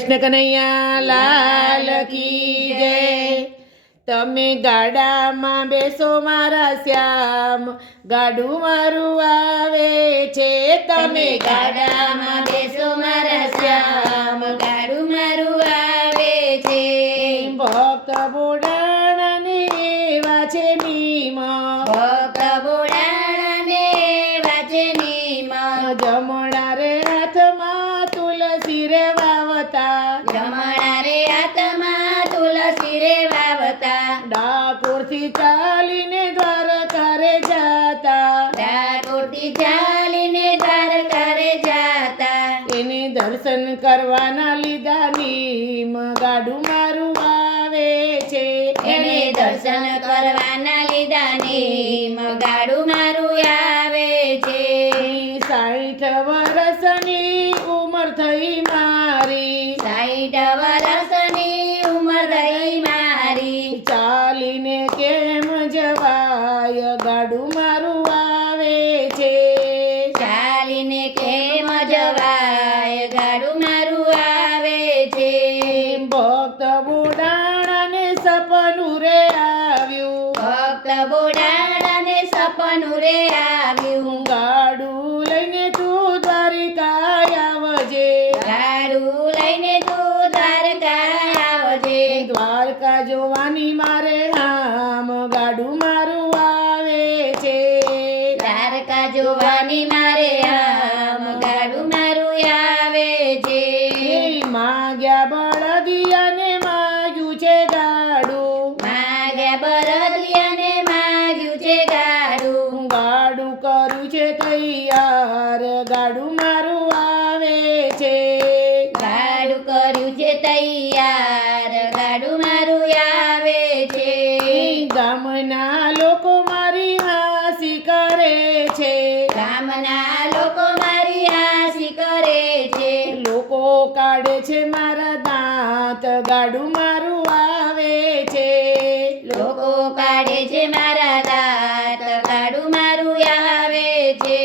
કૃષ્ણ કનૈયા લાલ કી જય। તમે ગાડામાં બેસો મારા શ્યામ, ગાડું મારું આવે છે। તમે ગાડામાં બેસો મારા શ્યામ, ગાડું મારું આવે છે। ભક્ત બોડાણાને એવા છે નીમ, ભક્ત બોડાણાને વાંચે નીમ, જમણા રે હાથમાં તુલસી રે વાવતા, જમણા રે હાથમાં તુલસી રે વાવતા, ડાકોરથી ચાલીને દ્વારકા રે જાતા, ડાકોરથી ચાલીને દ્વારકા રે જાતા, એને દર્શન કરવાના લીધા નીમ, ગાડું મારું આવે છે। એને દર્શન કરવાના લીધા નીમ, ગાડું મારું આવે છે। 60 વર્ષની ઉંમર થઈ મારી, 60 વર્ષની ઉંમર થઈ મારી, ચાલીને કેમ જવાય, ગાડું મારું આવે છે। ચાલીને કેમ જવાય, ગાડું મારું આવે છે। ભક્ત બોડાણાને સપનું રે આવ્યું, ભક્ત બોડાણાને સપનું રે આવ્યું, ગાડું લઈને તું દ્વારિકા આવજે, ગાડું લઈને તું દ્વારકા આવજે, દ્વારકા જોવાની મારે આમ, ગાડું મારું આવે છે। દ્વારકા જોવાની મારે આમ, ગાડું મારું આવે છે। માગ્યા બળદિયાને માગ્યું છે ગાડું, માગ્યા બળદિયાને માગ્યું છે ગાડું, ગાડું કર્યું છે તૈયાર, ગાડું મારું આવે છે। ગાડું કર્યું છે તૈયાર, ગાડું મારું આવે છે। ગામના લોકો મારી હાસી કરે છે, ગામના લોકો મારી હાસી કરે છે, લોકો કાઢે છે મારા દાંત, ગાડું મારું આવે છે। લોકો કાઢે છે મારા દાંત, ગાડું મારું આવે છે।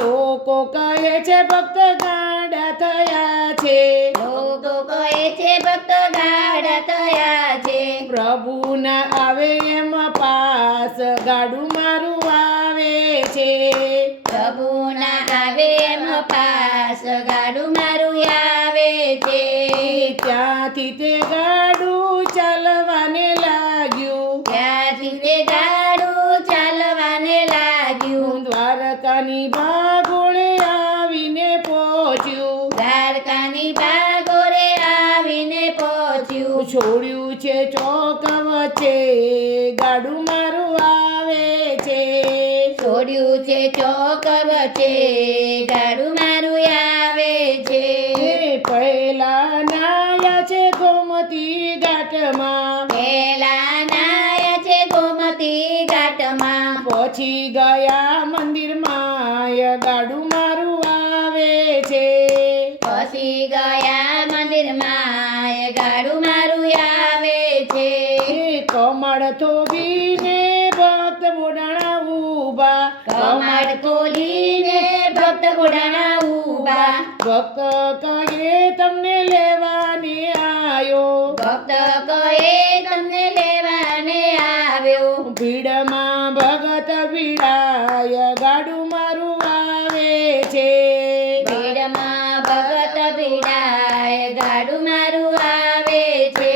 લોકો કહે છે ભક્ત ગાડા થયા છે, લોકો કહે છે ભક્ત ગાડા થયા છે, પ્રભુના આવે એમ પાસ, ગાડું મારું આવે છે। પ્રભુના આવે એમ પાસ, ગાડું મારું આવે છે। ત્યાંથી તે ગાડું ચાલવાને લાગ્યું, ત્યાંથી તે ગાડું ચાલવાને લાગ્યું, દ્વારકાની બાગોળે આવીને પહોંચ્યું, દ્વારકાની બાગોરે આવીને પહોંચ્યું, છોડ્યું છે ચોક વચ્ચે, ગાડું મારું આવે છે। છોડ્યું છે ચોક વચ્ચે, ગાડું મારું આવે છે। પહેલા નાયા છે ગોમતી ઘાટમાં, પેલા નાયા છે ગોમતી ઘાટમાં, પછી ગયા મંદિરમાં, ગાડું મારું આવે છે। પછી ગયા મંદિરમાં, ગાડું મારું આવે છે। કમળ થોભીને ભક્ત બોડાણા ઊભા, કમળ ખોલીને ભક્ત બોડાણા ઊભા, ભક્ત કહે તમને લેવાને આયો, ભક્ત કહે તમને લેવાને આવ્યો, ભીડમાં ભગત ભીડાય, ગાડું મારું આવે છે। ભીડમાં ભગત ભીડાય, ગાડું મારું આવે છે।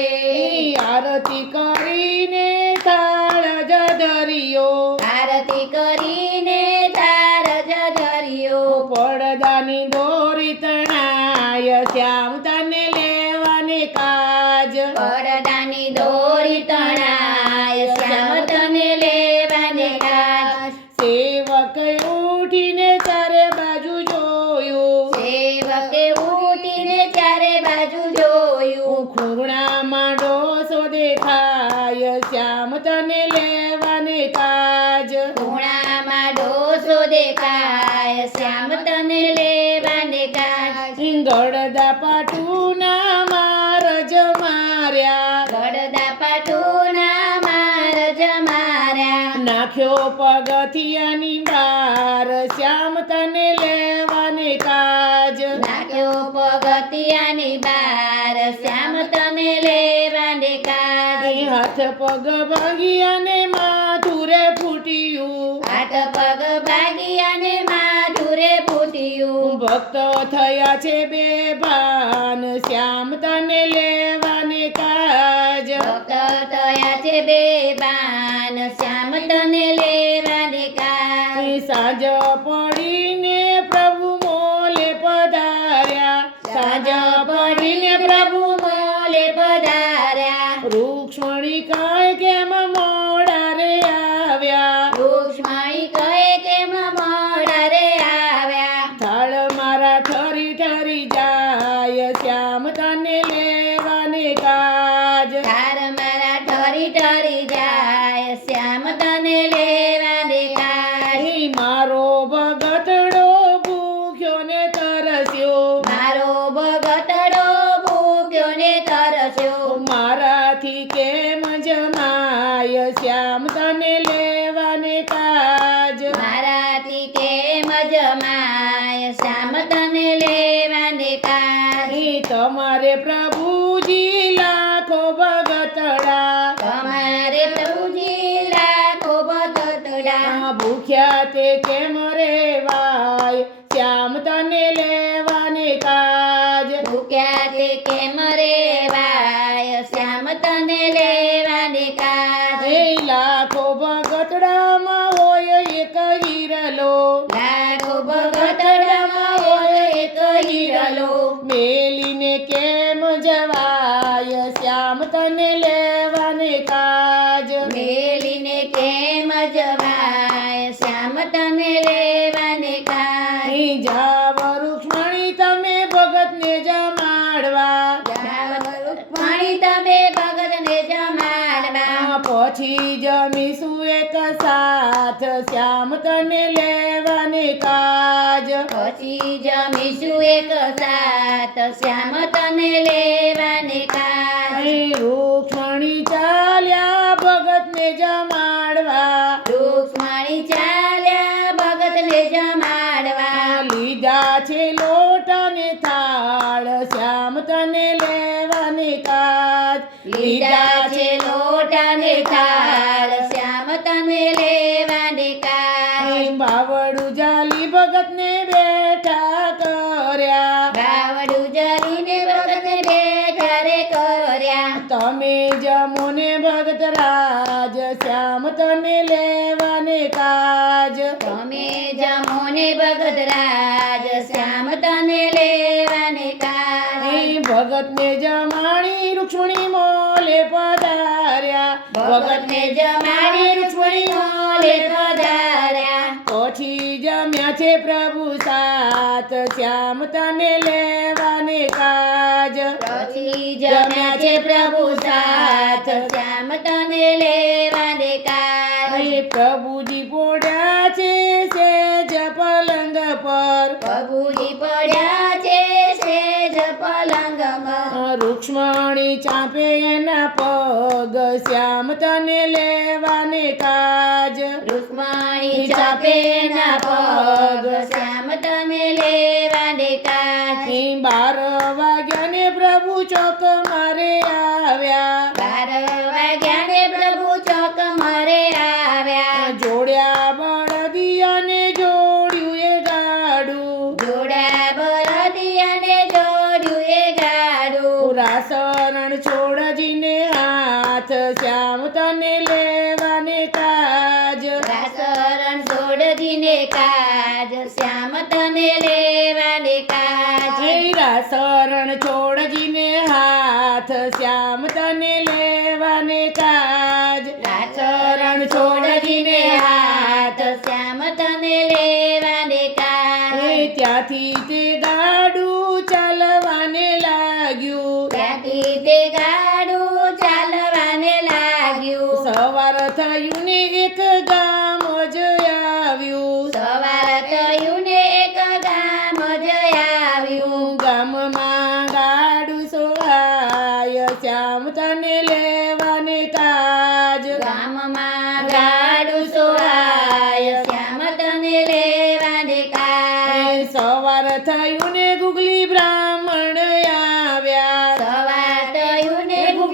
આરતી કરીને થાળ જ ધર્યો, આરતી કરીને તાર જ ધર્યો, પડદાની દોરી તણાય, શ્યામ તને લેવાને કાજ, પડદાની દોરી તણાય, શ્યામ તને લેવાને કાજ, સેવક ઉઠીને ચારે બાજુ જોયું, સેવકે ઉઠીને ચારે બાજુ જોયું, ખૂણામાં ડોસો દેખાય, શ્યામ તને લેવાને કાજ, ખૂણામાં ડોસો દેખાય, શ્યામ તને લેવાને કાજ, ગળદા પાટુના માર જ માર્યા, ગળદા પાટુના માર જ માર્યા, નાખ્યો પગથિયાની બાર, શ્યામ તને લેવાને કાજ, નાખ્યો પગથિયા રતિયાની બાર શ્યામ તને લેવાને કાજ હાથ પગ ભાંગી અને માથું રે ફૂટ્યું હાથ પગ ભાગી અને માથું રે ફૂટ્યું ભક્ત થયા છે બેભાન શ્યામ તને લેવાને કાજ ભક્ત થયા છે બેબાન શ્યામ તને લેવાને કાજ સાંજ પડીને પ્રભુ મોલે પધાર્યા સાંજ પડીને પ્રભુ મોલે પધાર્યા રૂક્ષ્મણી કહે કેમ મોડા રે આવ્યા રૂક્ષ્મણી કહે કેમ મોડા રે આવ્યા થાળ મારા ઠરી ઠરી જાય શ્યામ તને લેવાને કાજ તાર મારા ઠરી ઠરી જાય શ્યામ તને લેવાને કાજ મારો ભગતડો ભૂખ્યો ને તરસ્યો મારો ભગતડો ભૂખ્યો ને તરસ્યો મારાથી કેમ જમાય શ્યામ તને લેવાને કાજ મારાથી કેમ જમાય શ્યામ તને લેવાને કાજ તમારે પ્રભુજી લાખો ભગતડા તમારે પ્રભુજી લાખો ભગતડા ભૂખ્યા તે કેમ રેવાય શ્યામ તને લેવાને કાજ ભૂખ્યા તે કેમ રેવાય શ્યામ તને લેવાને કાજ લાખો ભગતડામાં હોય એક હીરલો લાખો ભગતડામાં હોય એક હીરલો મેલીને કેમ જવાય શ્યામ તને લેવાને કાજ મેલીને કેમ જવાય શ્યામ તને લેવાને કાજ જાવ રૂક્ષ્મણી તમે ભગતને જમાડવા પાણી તમે ભગતને જમાડવા પછી જમીશું એક સાથ શ્યામ તને લેવાને કાજ પછી જમીશું એક સાથ શ્યામ તને લેવાને કાજ રૂક્ષ્મણી ચાલ્યા ભગતને જમાડવા રૂક્ષ્મણી ચાલ્યા ભગતને જમાડવા લીધા છે લોટા ને થાળ શ્યામ તને લેવાને કાજ લીધા છે લોટા ને થાળ શ્યામ તને લેવાને કાજ બાવડું જાલી ભગતને બેઠા કર્યા બાવડું જરીને ભગતને બેઠા રે કર્યા તમે જમો ને ભગત રાજ શ્યામ તને લેવાને કાજ તમે જમો ને ભગત રાજ શ્યામ તને લેવાને કાજ ભગતને જમાણી રૂક્ષ્મણી મોલે પધાર્યા ભગતને જમાડી રૂક્ષ્મણી મોલે પધાર્યા પછી જમ્યા છે પ્રભુ સાથ શ્યામ તને લેવાને કાજ પછી જમ્યા છે પ્રભુ સાથ શ્યામ તને લેવાને કાજ પ્રભુજી પોડ્યા છે સેજ પલંગ પર પ્રભુજી પડ્યા છે સેજ પલંગમાં રૂક્ષ્મણી ચાપે એના પગ શ્યામ તને લેવાને કાજ રૂક્ષ્મણી ચાપે ના પગ શ્યામ તને લેવાને કાજ 12 વાગ્યાને પ્રભુ ચોક મારે આવ્યા 12 વાગ્યાને પ્રભુ ચોક મારે આવ્યા જોડ્યા બળદિયાને જોડ્યું એ ગાડું જોડા બળદિયાને જોડ્યું એ ગાડું રાસરણ છોડજીને હાથ શ્યામ તને લેવાને કાજ રાસરણ છોડજીને કાજ શ્યામ તને લેવાને કાજ રાસરણ છોડજીને હાથ શ્યામ તને લેવાને કાજ રાસરણ છોડજીને હાથ શ્યામ તને લેવાને કાજ ત્યાંથી તે ગાડું ચાલવાને લાગ્યું ત્યાંથી તે ગાડું ચાલવાને લાગ્યું સવાર થયું ને એક ગામ જ આવ્યું સવાર થયું ને એક ગામ જ આવ્યું ગામમાં ગાડું સોહાય શ્યામ તને લેવાને કાજ ગામમાં ગાડું સોહાય શ્યામ તને લેવાને કાજ સવાર થયું ને ગુગલી બ્રાહ્મણ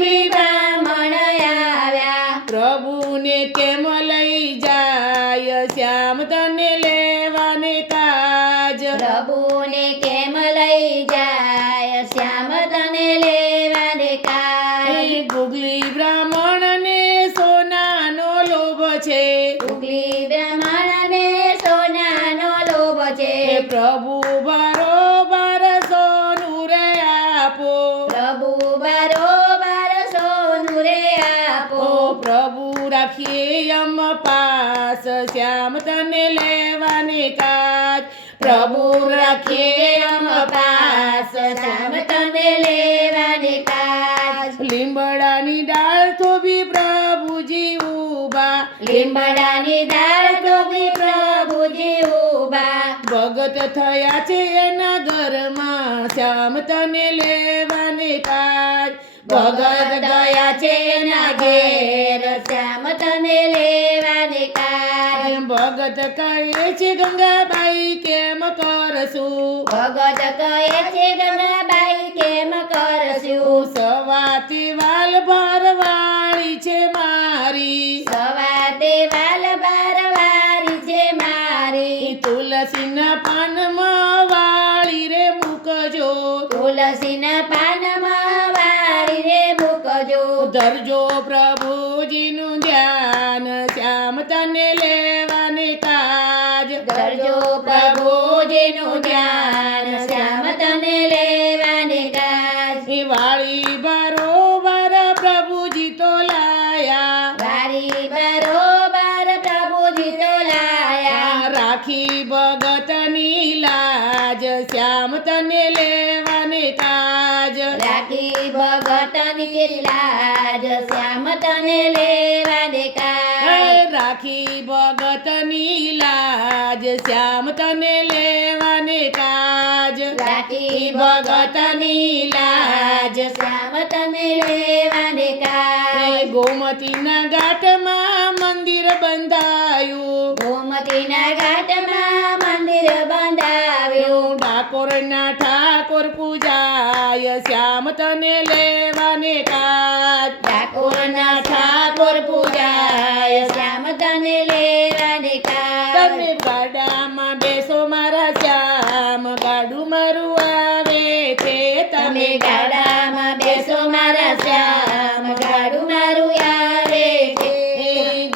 દુઃખી બ્રાહ્મણ આવ્યા પ્રભુને કેમ લઈ જાય શ્યામ તને લેવાને કાજ પ્રભુને કેમ લઈ જાય શ્યામ તને લેવાને કાજ ગુગલી બ્રાહ્મણને સોનાનો લોભ છે ઉગલી બ્રાહ્મણને સોનાનો લોભ છે પ્રભુ બરોબર સોનું રે આપો પ્રભુ બરોબર સોનું રે આપો પ્રભુ રાખીએ યમ પાસ શ્યામ તને લેવાને કાજ પ્રભુ રાખીએ યમ પાસ શ્યામ તને લેવાને કાજ લીંબડાની ડાળ થોભી પ્રભુજી ઉભા લીંબડાની દાળ ધોબી પ્રભુજી ઉભા ભગત થયા છે એના ઘરમાં શ્યામ તને લેવાને કાજ ભગત ગયા છે એના ઘેર શ્યામ તને લેવાને કાજ ભગત કહે છે ગંગાબાઈ કેમ કરશું ભગત કહે છે ગંગાબાઈ કેમ કરશું સવાતી વાલ ભરવાળી છે મારી સવાતે વાલ બારવારી છે મારી તુલસીના પાનમાં વાળી રે મૂકજો તુલસીના પાનમાં વાળી રે મૂકજો ધરજો પ્રભુજીનું ધ્યાન શ્યામ તને લેવાને કાજ ધરજો પ્રભુજીનું ધ્યાન શ્યામ તને લેવાને કાજ એ વાળી બરોબર પ્રભુજી તો લાયા વારી બરોબર પ્રભુજી તો લાયા રાખી ભગતની લાજ શ્યામ તને લેવાને કાજ રાખી ભગતની લાજ શ્યામ તને લેવાને કાજ રાખી ભગતની લાજ શ્યામ તને લેવાને કાજ રાખી ભગતની લાજ શ્યામ તને લેવાને કાજ ગોમતીના ઘાટમાં મંદિર બંધાયું ગોમતીના ઘાટમાં મંદિર બંધાવ્યું ડાકોરના ઠાકોર પૂજાય શ્યામ તને લેવાને કાજ ઠાકોરના ઠાકોર પૂજાય શ્યામ તને લેવાને કાજ તમે ગાડામાં બેસો મારા શ્યામ ગાડું મારું આવે છે તમે ગાડામાં બેસો મારા શ્યામ ગાડું મારું આવે છે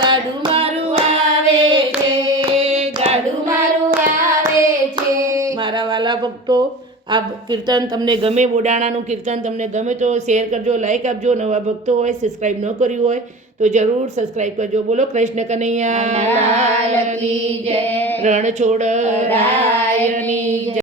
ગાડું મારું આવે છે ગાડું મારું આવે છે મારા વાલા ભક્તો આ કીર્તન તમને ગમે બોડાણાનું કીર્તન તમને ગમે તો શેર કરજો લાઈક આપજો નવા ભક્તો હોય સબસ્ક્રાઈબ ન કર્યું હોય તો જરૂર સબસ્ક્રાઈબ કરજો બોલો કૃષ્ણ કનૈયા લાલ કી જય રણછોડ રાયની જય.